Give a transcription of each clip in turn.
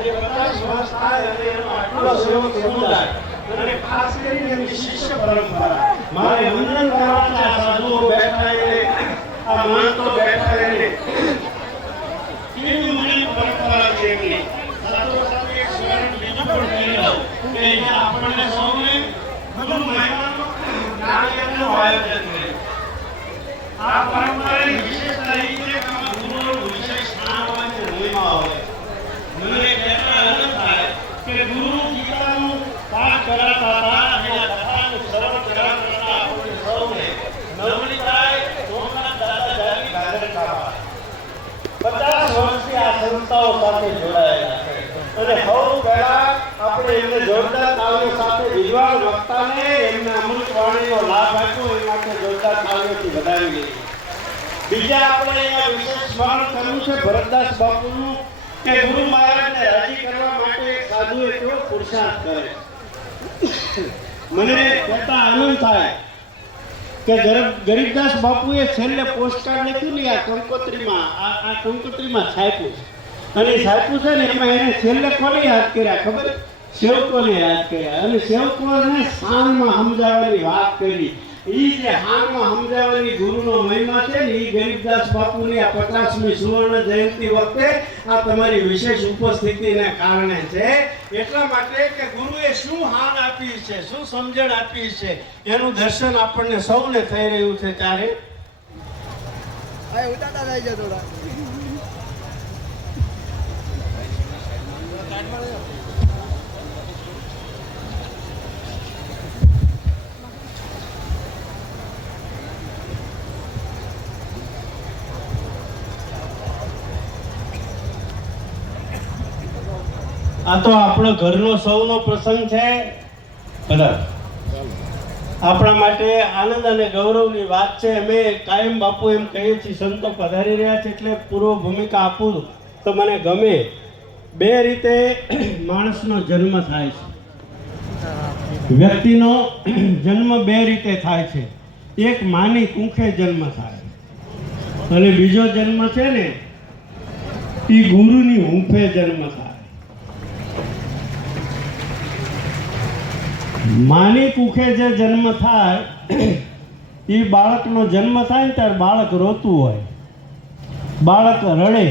આજે 50 વર્ષ થાય અને એનો આટલો સેવક સમુદાય અને ખાસ કરીને એની શિષ્ય પરંપરા મારે વંદન કરવા આ સાધુઓ બેઠા એને આ મહંતો બેઠા એને કેવી મને પરંપરા છે એમની સાધુ સાથે એક સ્મરણ બીજું પણ કહી લઉં કે અહીંયા આપણને સૌને ગુરુ મહિમાનો જ્ઞાનયજ્ઞનું આયોજન કરે આ પરંપરાની વિશેષતા એ છે કે આમાં ગુરુનું વિશેષ સ્થાન હોય છે મહિમા હોય મને કહેતા આનંદ થાય કે ગુરુ ગીતાનું પાઠ કરાતા હતા અને આ કથાનું શ્રવણ કરાવતા આપણે સૌને નવની થાય સોમનાથ દાદા જાની ગાજર ખાવા 50 વર્ષથી આ સંસ્થાઓ સાથે જોડાયેલા છે અને સૌ પહેલા આપણે એમને જોરદાર તાળીઓ સાથે વિદ્વાન વક્તાને એમને અમૃતવાણીનો લાભ આપ્યો એ માટે જોરદાર તાળીઓથી વધાવી લઈએ બીજા આપણે અહીંયા વિશેષ સ્મરણ કરવું છે ભરતદાસ બાપુનું કે ગુરુ મહારાજને રાજી કરવા માટે એક સાધુએ કેવો પુરુષાર્થ કરે મને કહેતા આનંદ થાય કે ગરીબદાસ બાપુએ છેલ્લે પોસ્ટકાર્ડ લખ્યું ને આ કંકોત્રીમાં છાપ્યું અને છાપ્યું છે ને એમાં એને છેલ્લે કોને યાદ કર્યા ખબર સેવકોને યાદ કર્યા અને સેવકોને શાનમાં સમજાવવાની વાત કરી એ જે હાનમાં સમજાવવાની ગુરુનો મહિમા છે ને એ ગરીબદાસ બાપુની આ 50મી સુવર્ણ જયંતિ વખતે આ તમારી વિશેષ ઉપસ્થિતિને કારણે છે એટલા માટે કે ગુરુએ શું હાન આપી છે શું સમજણ આપી છે એનું દર્શન આપણને સૌને થઈ રહ્યું છે ત્યારે આ તો આપણો ઘરનો સૌનો પ્રસંગ છે આપણા માટે આનંદ અને ગૌરવની વાત છે અમે કાયમ બાપુ એમ કહીએ છીએ સંતો પધારી રહ્યા છે એટલે પૂર્વ ભૂમિકા આપું તો મને ગમે બે રીતે માણસનો જન્મ થાય છે વ્યક્તિનો જન્મ બે રીતે થાય છે એક માની કુંખે જન્મ થાય અને બીજો જન્મ છે ને એ ગુરુની હૂંફે જન્મ થાય માની કુખે જે જન્મ થાય એ બાળકનો જન્મ થાય ને ત્યારે બાળક રોતું હોય બાળક રડે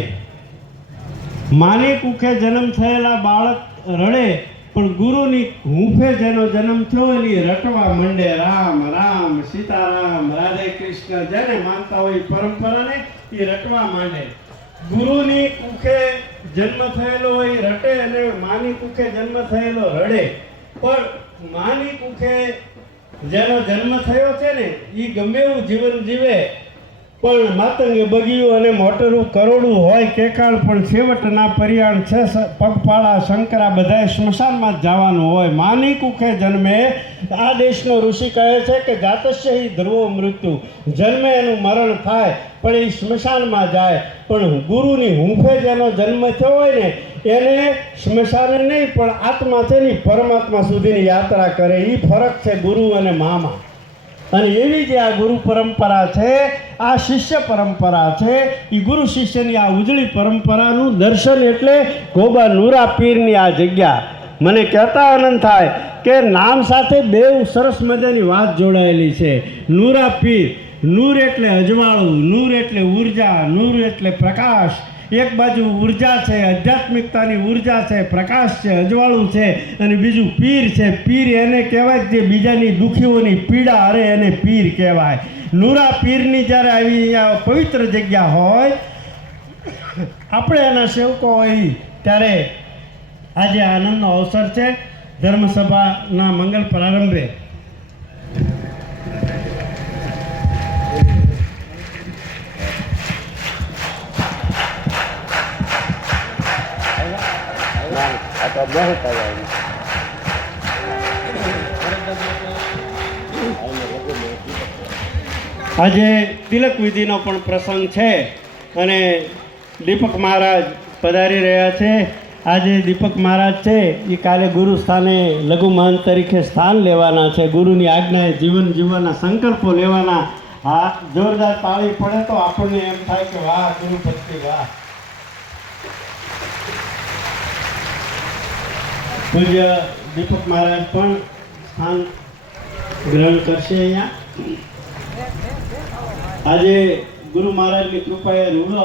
માની કુખે જન્મ થયેલા બાળક રડે પણ ગુરુની હૂંફે જેનો જન્મ થયો એની રટવા માંડે રામ રામ સીતારામ રાધે કૃષ્ણ જેને માનતા હોય પરંપરાને એ રટવા માંડે ગુરુની કુખે જન્મ થયેલો હોય રટે અને માની કુખે જન્મ થયેલો રડે પણ માની કુખે જેનો જન્મ થયો છે ને એ ગમે એવું જીવન જીવે પણ માતંગે બગીયું અને મોટરું કરોડું હોય કેકાળ પણ છેવટના પરિયાણ છે પગપાળા શંકરા બધાએ સ્મશાનમાં જ જવાનું હોય માની કુખે જન્મે આ દેશનો ઋષિ કહે છે કે જાતસ્ય હિ ધ્રુવો મૃત્યુ જન્મે એનું મરણ થાય પણ એ સ્મશાનમાં જાય પણ ગુરુની હૂંફે જેનો જન્મ થયો હોય ને એને સ્મશાને નહીં પણ આત્મા છે ને પરમાત્મા સુધીની યાત્રા કરે એ ફરક છે ગુરુ અને મામા અને એવી જે આ ગુરુ પરંપરા છે આ શિષ્ય પરંપરા છે એ ગુરુ શિષ્યની આ ઉજળી પરંપરાનું દર્શન એટલે ગોબા નુરા પીરની આ જગ્યા મને કહેતા આનંદ થાય કે નામ સાથે બે સરસ મજાની વાત જોડાયેલી છે નુરા પીર નૂર એટલે અજવાળું નૂર એટલે ઉર્જા નૂર એટલે પ્રકાશ એક બાજુ ઉર્જા છે આધ્યાત્મિકતાની ઉર્જા છે પ્રકાશ છે અજવાળું છે અને બીજું પીર છે પીર એને કહેવાય જે બીજાની દુઃખીઓની પીડા હરે એને પીર કહેવાય નુરા પીરની જ્યારે આવી અહીંયા પવિત્ર જગ્યા હોય આપણે એના સેવકો હોય ત્યારે આજે આનંદનો અવસર છે ધર્મસભાના મંગલ પ્રારંભે આજે તિલક વિધિનો પણ પ્રસંગ છે અને દીપક મહારાજ પધારી રહ્યા છે આજે દીપક મહારાજ છે એ કાલે ગુરુ સ્થાને લઘુ મહંત તરીકે સ્થાન લેવાના છે ગુરુની આજ્ઞાએ જીવન જીવવાના સંકલ્પો લેવાના હા જોરદાર તાળી પડે તો આપણને એમ થાય કે વાહ ગુરુ ભક્તિ વાહ પૂજ્ય દીપક મહારાજ પણ સ્થાન ગ્રહણ કરશે અહીંયા. આજે ગુરુ મહારાજની કૃપાએ રૂડો